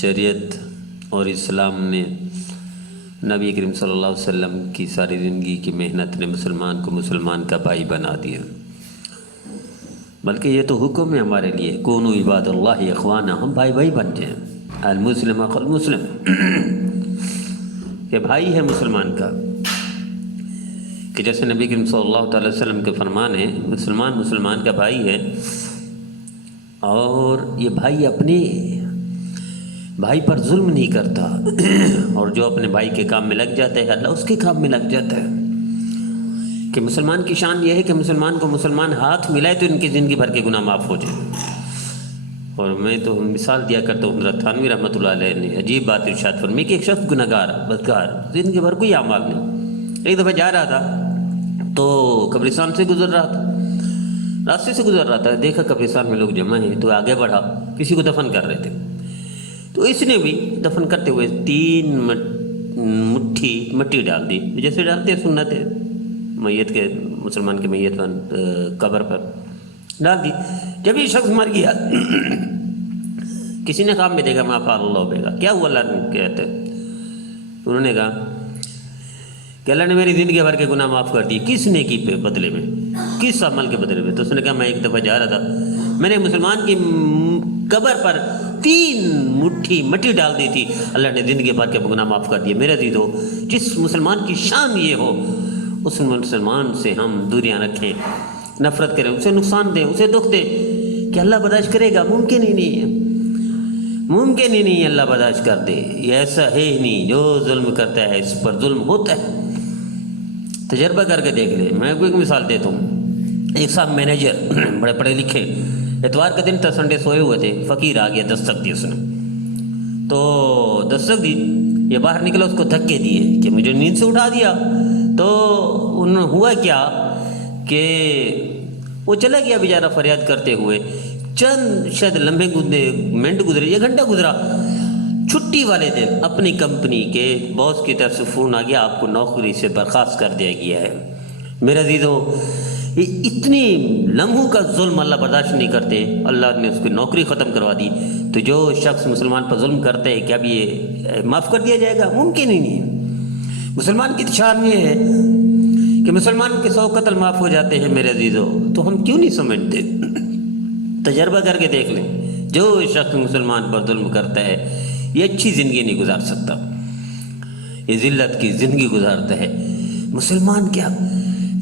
شریعت اور اسلام نے نبی کریم صلی اللہ علیہ وسلم کی ساری زندگی کی محنت نے مسلمان کو مسلمان کا بھائی بنا دیا، بلکہ یہ تو حکم ہے ہمارے لیے، کونوا عباد اللہ اخوانا، ہم بھائی بھائی بن جائیں، المسلم اخو المسلم، کہ بھائی ہے مسلمان کا، کہ جیسے نبی کریم صلی اللہ علیہ وسلم کے فرمان ہے مسلمان مسلمان کا بھائی ہے، اور یہ بھائی اپنے بھائی پر ظلم نہیں کرتا، اور جو اپنے بھائی کے کام میں لگ جاتا ہے اللہ اس کے کام میں لگ جاتا ہے، کہ مسلمان کی شان یہ ہے کہ مسلمان کو مسلمان ہاتھ ملائے تو ان کی زندگی بھر کے گناہ معاف ہو جائے۔ اور میں تو مثال دیا کرتا ہوں، حضرت تھانوی رحمۃ اللہ علیہ نے عجیب بات ارشاد فرمائی کہ ایک شخص گناہگار بدکار زندگی بھر کوئی اعمال نہیں، ایک دفعہ جا رہا تھا تو قبرستان سے گزر رہا تھا، راستے سے گزر رہا تھا، دیکھا قبرستان میں لوگ جمع ہیں تو آگے بڑھا، کسی کو دفن کر رہے تھے، تو اس نے بھی دفن کرتے ہوئے 3 مٹھی مٹی ڈال دی، جیسے ڈالتے ہیں سنت ہے میت کے، مسلمان کے میت پر قبر پر ڈال دی۔ جب یہ شخص مر گیا کسی نے خواب میں دیکھا ما فعل اللہ بک، کیا ہوا اللہ نے کہتے، انہوں نے کہا کہ اللہ نے میری زندگی بھر کے گناہ معاف کر دی، کس نیکی پہ بدلے میں، کس عمل کے بدلے میں؟ تو اس نے کہا میں ایک دفعہ جا رہا تھا، میں نے مسلمان کی قبر پر 3 مٹھی مٹی ڈال دی تھی، اللہ نے زندگی بھر کے گناہ معاف کر دیے۔ میرے عزیزو، جس مسلمان کی شان یہ ہو اس مسلمان سے ہم دوریاں رکھیں، نفرت کریں، اسے نقصان دیں، اسے دکھ دیں، کہ اللہ برداشت کرے گا؟ ممکن ہی نہیں ہے، ممکن ہی نہیں اللہ برداشت کر دے، یہ ایسا ہے ہی نہیں، جو ظلم کرتا ہے اس پر ظلم ہوتا ہے، تجربہ کر کے دیکھ لیں۔ میں کوئی مثال دیتا ہوں، ایک صاحب مینیجر بڑے پڑھے لکھے، اتوار کا دن تھا، سنڈے سوئے ہوئے تھے، فقیر آ گیا، دستک دی اس نے، تو دستک دی، یہ باہر نکلا، اس کو دھکے دیے کہ مجھے نیند سے اٹھا دیا، تو انہوں ہوا کیا کہ وہ چلا گیا بیچارہ فریاد کرتے ہوئے، چند شاید لمبے منٹ گزرے، 1 گھنٹہ گزرا، چھٹی والے دن اپنی کمپنی کے باس کی طرف سے فون آ گیا، آپ کو نوکری سے برخاست کر دیا گیا ہے۔ میرے عزیزو، یہ اتنی لمحوں کا ظلم اللہ برداشت نہیں کرتے، اللہ نے اس کی نوکری ختم کروا دی، تو جو شخص مسلمان پر ظلم کرتے ہے کیا بھی یہ معاف کر دیا جائے گا؟ ممکن ہی نہیں۔ مسلمان کی شان یہ ہے کہ مسلمان کے 100 قتل معاف ہو جاتے ہیں میرے عزیزو، تو ہم کیوں نہیں سمجھتے؟ تجربہ کر کے دیکھ لیں، جو شخص مسلمان پر ظلم کرتا ہے یہ اچھی زندگی نہیں گزار سکتا، یہ ذلت کی زندگی گزارتا ہے۔ مسلمان کیا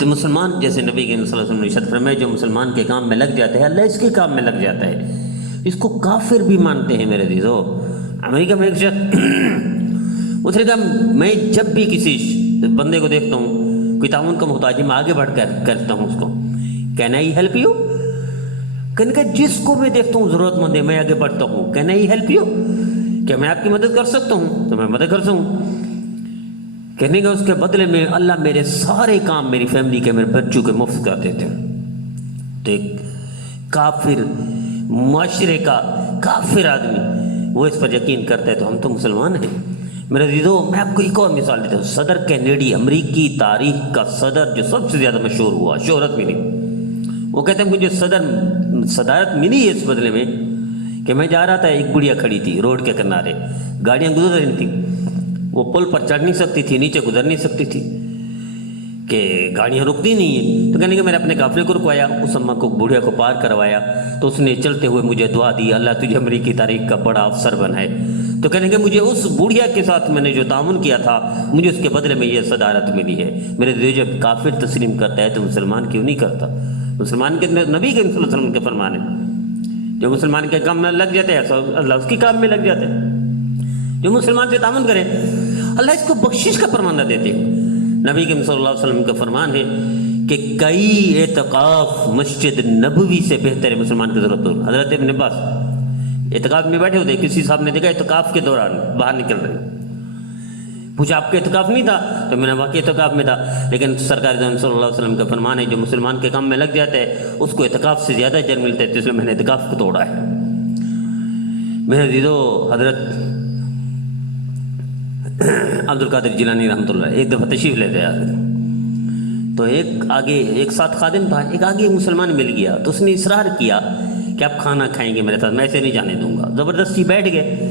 تو مسلمان جیسے نبی کے صلی اللہ علیہ وسلم نے ارشاد فرمایا، جو مسلمان کے کام میں لگ جاتا ہے اللہ اس کے کام میں لگ جاتا ہے، اس کو کافر بھی مانتے ہیں میرے عزیزو۔ امریکہ میں ایک شخص اس نے کہا میں جب بھی کسی بندے کو دیکھتا ہوں کوئی تعاون کا محتاج، میں آگے بڑھ کر کرتا ہوں اس کو، کین آئی ہیلپ یو؟ کہنے کا جس کو میں دیکھتا ہوں ضرورت مند ہے میں آگے بڑھتا ہوں، کین آئی ہیلپ یو؟ کیا میں آپ کی مدد کر سکتا ہوں؟ تو میں مدد کرتا ہوں۔ کہنے کا اس کے بدلے میں اللہ میرے سارے کام میری فیملی کے، میرے بچوں کے مفت کر دیتے ہیں۔ تو ایک کافر معاشرے کا کافر آدمی وہ اس پر یقین کرتا ہے، تو ہم تو مسلمان ہیں میرے عزیزو۔ میں آپ کو ایک اور مثال دیتا ہوں، صدر کینیڈی، امریکی تاریخ کا صدر جو سب سے زیادہ مشہور ہوا، شہرت ملی، وہ کہتے ہیں مجھے صدارت ملی اس بدلے میں کہ میں جا رہا تھا، ایک بڑھیا کھڑی تھی روڈ کے کنارے، گاڑیاں گزر رہی تھیں، وہ پل پر چڑھ نہیں سکتی تھی، نیچے گزر نہیں سکتی تھی کہ گاڑیاں رکتی نہیں ہیں، تو کہنے کہ میں نے اپنے قافلے کو رکوایا، اس اماں کو بوڑھیا کو پار کروایا، تو اس نے چلتے ہوئے مجھے دعا دی، اللہ تجھے امریکی تاریخ کا بڑا افسر بنائے۔ تو کہنے کہ مجھے اس بوڑھیا کے ساتھ میں نے جو تعاون کیا تھا مجھے اس کے بدلے میں یہ صدارت ملی ہے۔ میرے دیو جب کافر تسلیم کرتا ہے تو مسلمان کیوں نہیں کرتا؟ مسلمان کے نبی کے صلی اللہ علیہ وسلم کے فرمان ہے، جو مسلمان کے کام میں لگ جاتے ہیں اللہ اس کے کام میں لگ جاتے ہیں، جو مسلمان سے تعاون کرے اللہ اس کو بخشش کا فرمانہ دیتے ہیں۔ نبی کے صلی اللہ علیہ وسلم کا فرمان ہے کہ کئی اعتکاف مسجد نبوی سے بہتر ہے مسلمان کی ضرورت ہو۔ حضرت ابن عباس اعتکاف میں بیٹھے ہوتے، کسی صاحب نے دیکھا اعتکاف کے دوران باہر نکل رہے، پوچھا آپ کے اعتکاف نہیں تھا؟ تو میں نے واقعی اعتکاف میں تھا، لیکن سرکار صلی اللہ علیہ وسلم کا فرمان ہے جو مسلمان کے کام میں لگ جاتا ہے اس کو اعتکاف سے زیادہ اجر ملتا ہے، تو اس لیے میں نے اعتکاف کو توڑا ہے۔ میرے عزیزو، حضرت عبد القادر جیلانی رحمۃ اللہ ایک دفعہ تشریف لیتے آتے، تو ایک ساتھ خادم تھا، ایک آگے مسلمان مل گیا، تو اس نے اصرار کیا کہ آپ کھانا کھائیں گے میرے ساتھ، میں ایسے نہیں جانے دوں گا، زبردستی بیٹھ گئے۔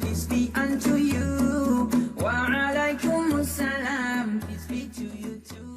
Peace be unto you. Wa alaikumussalam. Peace be to you too.